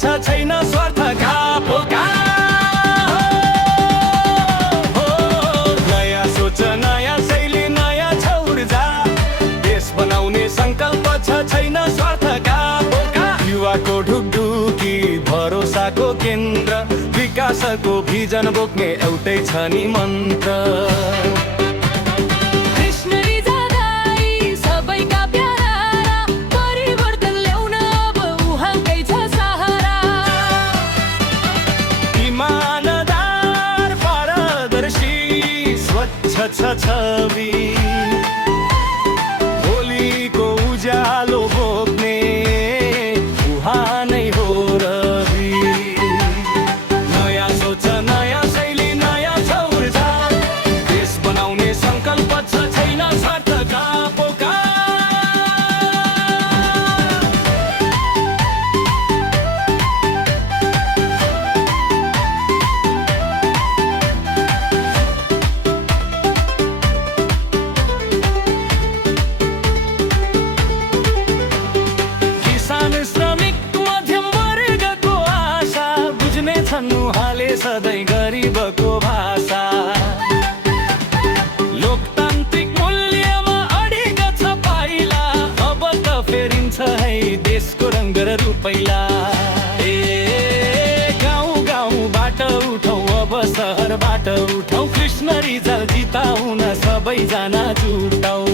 पछ छैन स्वार्थका पोका हो नयाँ सोच नयाँ शैली नयाँ छ ऊर्जा देश बनाउने संकल्प छ छैन स्वार्थका पोका युवाको ढुकढुकी भरोसाको केन्द्र विकासको भिजन बोक्ने एउटै छ नि मन्त्र छवि भोलिको उज्यालो बोक्ने उहाँ नै हो रवि नयाँ सोच नयाँ शैली नयाँ छ ऊर्जा देश बनाउने संकल्प छ छैन स्वार्थका पोका उहाँले सधैँ गरिबको भाषा लोकतान्त्रिक मूल्यमा अडिग छ पाइला अब त फेरिन्छ है देशको रङ्ग र रुपैला ए गाउँ गाउँबाट उठौँ अब सहरबाट उठौँ कृष्ण रिजाल जिताउन सबैजना जुटौँ